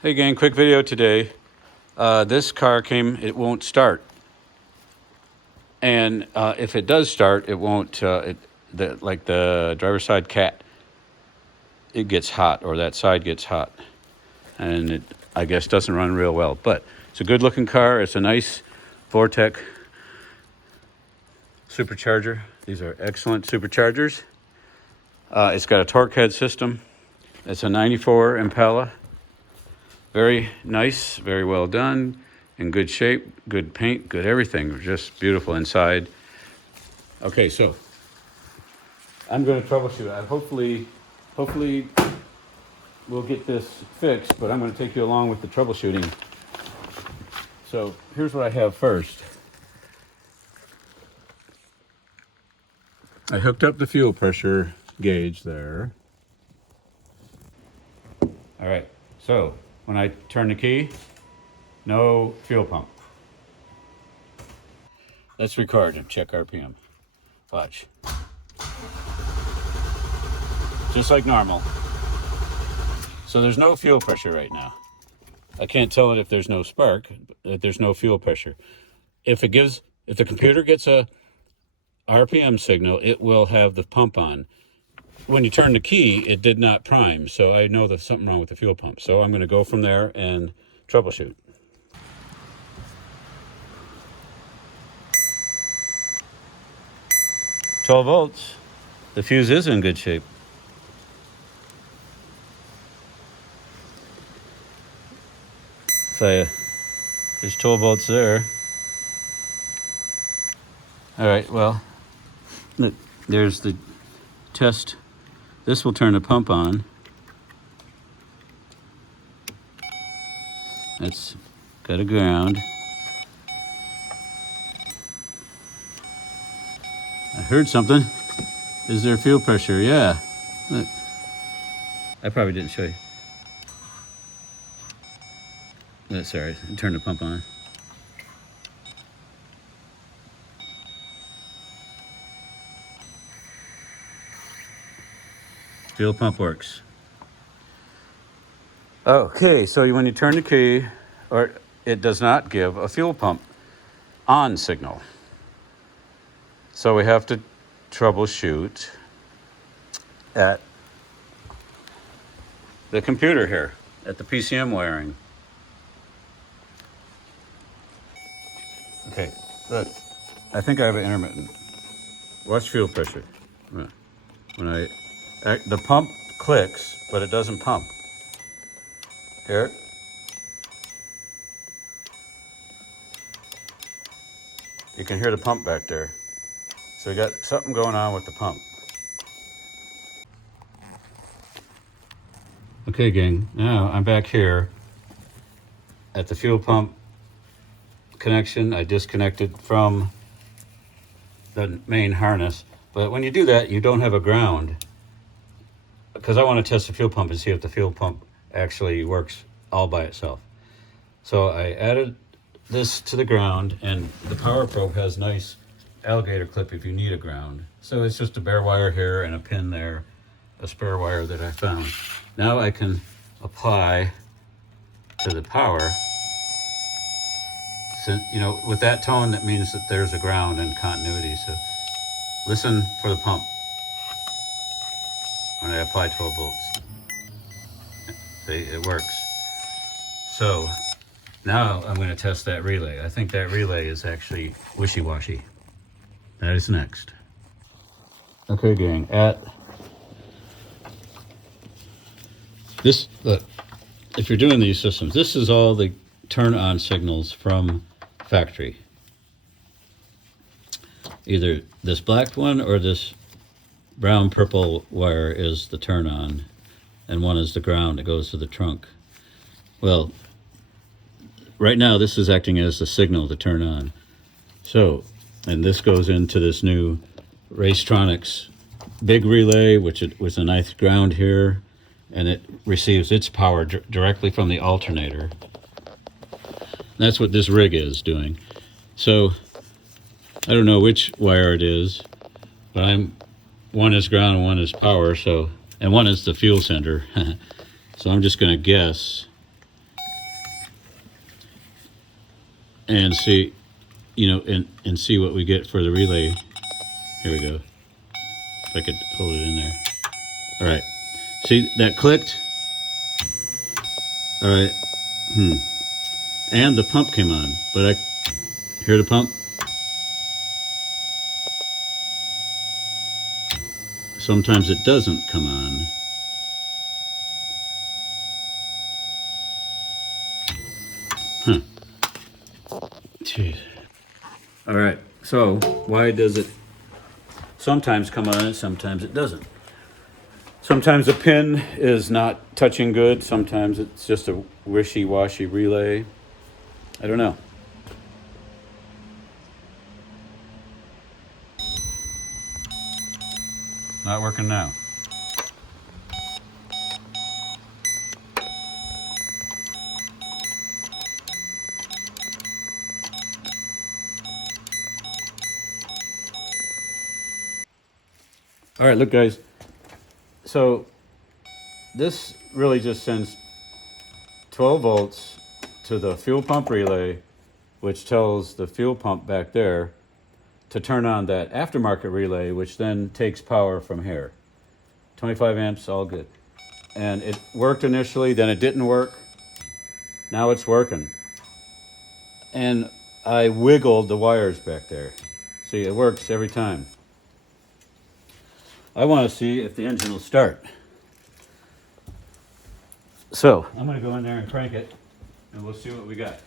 Hey gang, quick video today. This car it won't start. And if it does start, it won't, like the driver's side cat, it gets hot, or that side gets hot. And it, I guess, doesn't run real well. But it's a good looking car. It's a nice Vortec supercharger. These are excellent superchargers. It's got a torque head system. It's a 94 Impala. Very nice, very well done, in good shape, good paint, good everything. Just beautiful inside. Okay, so I'm going to troubleshoot. Hopefully we'll get this fixed, but I'm going to take you along with the troubleshooting. So here's what I have first. I hooked up the fuel pressure gauge there. All right, so when I turn the key, no fuel pump. Let's record and check RPM. Watch. Just like normal. So there's no fuel pressure right now. I can't tell it if there's no spark, that there's no fuel pressure. If the computer gets a RPM signal, it will have the pump on. When you turn the key, it did not prime, so I know there's something wrong with the fuel pump. So I'm going to go from there and troubleshoot. "12 volts. The fuse is in good shape. There's 12 volts there. All right, well, look, there's the test. This will turn the pump on. That's got a ground. I heard something. Is there fuel pressure? Yeah. Look. I probably didn't show you. Sorry, turn the pump on. Fuel pump works. Okay, so when you turn the key, or it does not give a fuel pump on signal. So we have to troubleshoot at the computer here, at the PCM wiring. Okay, look, I think I have an intermittent. Watch fuel pressure. When the pump clicks, but it doesn't pump. Here. You can hear the pump back there. So we got something going on with the pump. Okay, gang, now I'm back here at the fuel pump connection. I disconnected from the main harness. But when you do that, you don't have a ground, because I want to test the fuel pump and see if the fuel pump actually works all by itself. So I added this to the ground, and the power probe has nice alligator clip if you need a ground. So it's just a bare wire here and a pin there, a spare wire that I found. Now I can apply to the power. So, you know, with that tone, that means that there's a ground and continuity. So listen for the pump when I apply 12 volts. See, it works. So now I'm going to test that relay. I think that relay is actually wishy-washy. That is next. Okay, gang, look, if you're doing these systems, this is all the turn on signals from factory. Either this black one or this brown purple wire is the turn on, and one is the ground that goes to the trunk. Well, right now this is acting as the signal to turn on. So, and this goes into this new Racetronics big relay, which with a nice ground here, and it receives its power directly from the alternator. That's what this rig is doing. So I don't know which wire it is, but one is ground and one is power, and one is the fuel sender. So I'm just going to guess and see, and see what we get for the relay. Here we go. If I could hold it in there. All right. See, that clicked. All right. And the pump came on, but I hear the pump. Sometimes it doesn't come on. Jeez. All right. So why does it sometimes come on and sometimes it doesn't? Sometimes the pin is not touching good. Sometimes it's just a wishy-washy relay. I don't know. Not working now. All right, look, guys. So this really just sends 12 volts to the fuel pump relay, which tells the fuel pump back there to turn on that aftermarket relay, which then takes power from here. 25 amps, all good. And it worked initially, then it didn't work. Now it's working. And I wiggled the wires back there. See, it works every time. I want to see if the engine will start. So I'm going to go in there and crank it, and we'll see what we got.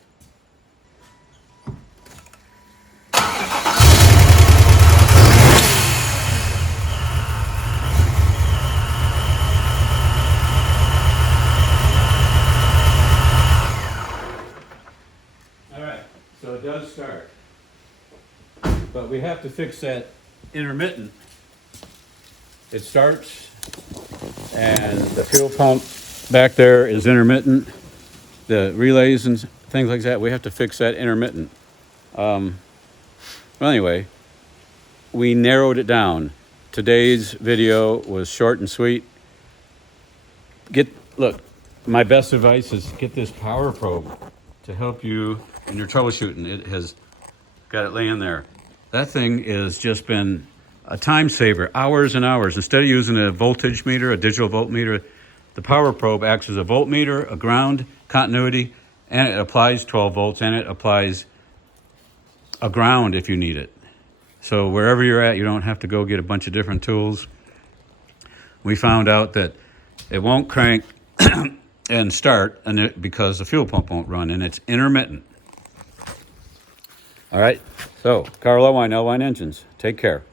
All right, so it does start. But we have to fix that intermittent. It starts, and the fuel pump back there is intermittent. The relays and things like that, we have to fix that intermittent. Well, anyway, we narrowed it down. Today's video was short and sweet. Look, my best advice is get this power probe to help you in your troubleshooting. It has got it laying there. That thing has just been a time saver, hours and hours. Instead of using a voltage meter, a digital voltmeter, the power probe acts as a voltmeter, a ground, continuity, and it applies 12 volts, and it applies a ground if you need it. So wherever you're at, you don't have to go get a bunch of different tools. We found out that it won't crank and start because the fuel pump won't run, and it's intermittent. All right, so Carlo Wine, L-Wine Engines, take care.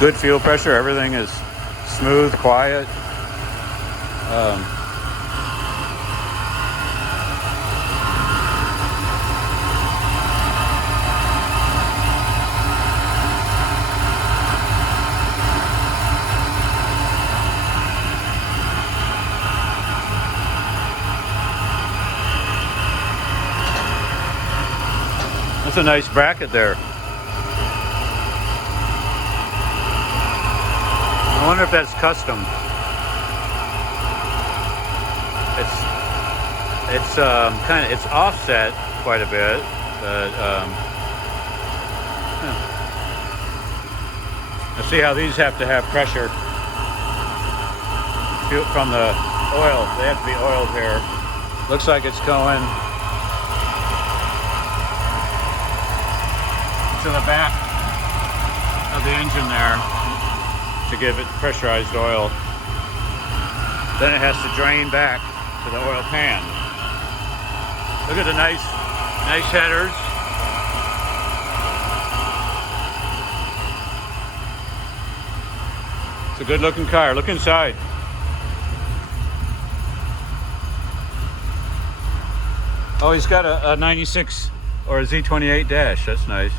Good fuel pressure, everything is smooth, quiet. That's a nice bracket there. I wonder if that's custom. It's offset quite a bit, but Now see how these have to have pressure from the oil. They have to be oiled here. Looks like it's going to the back of the engine there to give it pressurized oil. Then it has to drain back to the oil pan. Look at the nice headers. It's a good looking car. Look inside. Oh, he's got a 96 or a Z28 dash. That's nice.